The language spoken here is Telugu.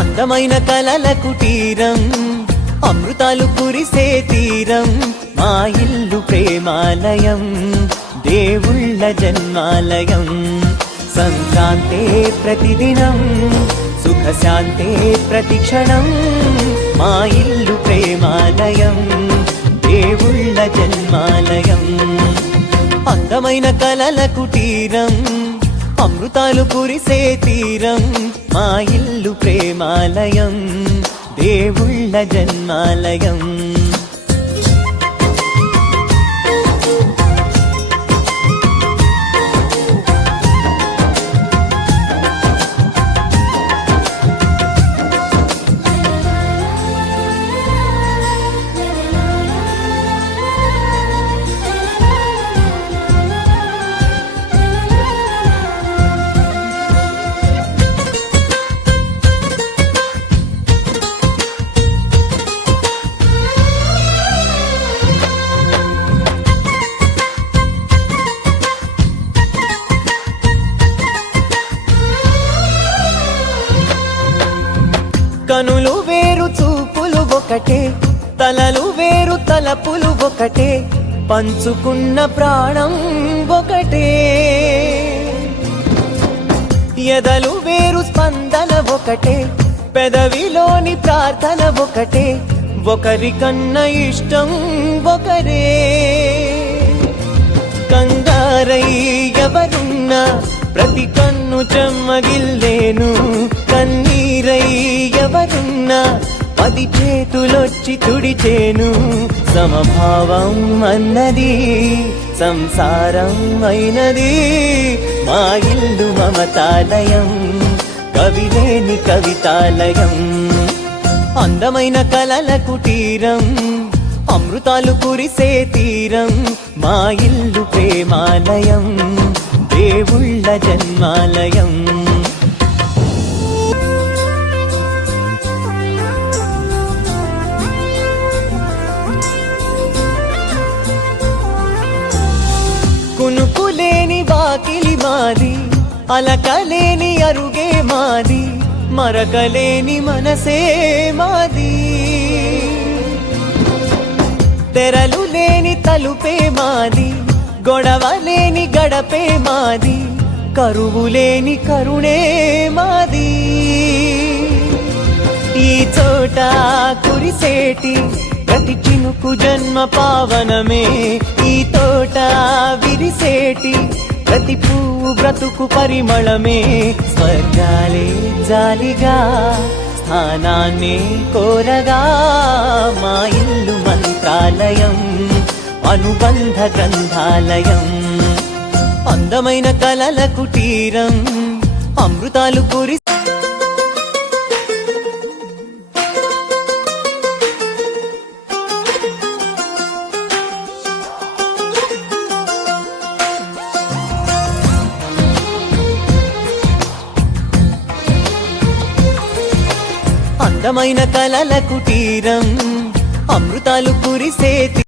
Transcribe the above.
అందమైన కలల కుటీరం, అమృతాలు కురిసే తీరం, మా ఇల్లు ప్రేమాలయం, దేవుళ్ళ జన్మాలయం. సంక్రాంతే ప్రతిదినం, సుఖశాంతే ప్రతిక్షణం, మా ఇల్లు ప్రేమాలయం, దేవుళ్ళ జన్మాలయం. అందమైన కలల కుటీరం, అమృతాలు కురిసే తీరం, మా ఇల్లు ప్రేమాలయం, దేవుళ్ళ జన్మాలయం. కనులు వేరు చూపులు ఒకటే, తలలు వేరు తలపులు ఒకటే, పంచుకున్న ప్రాణం ఒకటే. ఎదలు వేరు స్పందన ఒకటే, పెదవిలోని ప్రార్థన ఒకటే, ఒకరికన్నా ఇష్టం ఒకరే. కంగారై ఎవరున్నా ప్రతి కన్ను చెమ్మగిల్లేను, కన్నీరై ఎవరున్నా 10 చేతులొచ్చి తుడిచేను. సమభావం అన్నది సంసారం అయినది, మా ఇల్లు మమతాలయం, కవిలేని కవితాలయం. అందమైన కలల కుటీరం, అమృతాలు కురిసే తీరం, మా ఇల్లు ప్రేమాలయం, దేవుళ్ళ జన్మాలయం. కునుకులేని వాకిలి మాది, అలకలేని అరుగే మాది, మరకలేని మనసే మాది. తెరలు లేని తలుపే మాది, గొడవ లేని గడపే మాది, కరువు లేని కరుణే మాది. ఈ చోట కురిసేటి ప్రతి చినుకు జన్మ పావనమే, ఈ తోట విరిసేటి ప్రతి పువ్వు బ్రతుకు పరిమళమే. స్వర్గాలే జాలిగా స్థానాన్ని కోరగా, మా ఇల్లు మంత్రాలయం, అనుబంధ గ్రంథాలయం. అందమైన కలల కుటీరం, అమృతాలు కురి అందమైన కలల కుటీరం, అమృతాలు కురిసే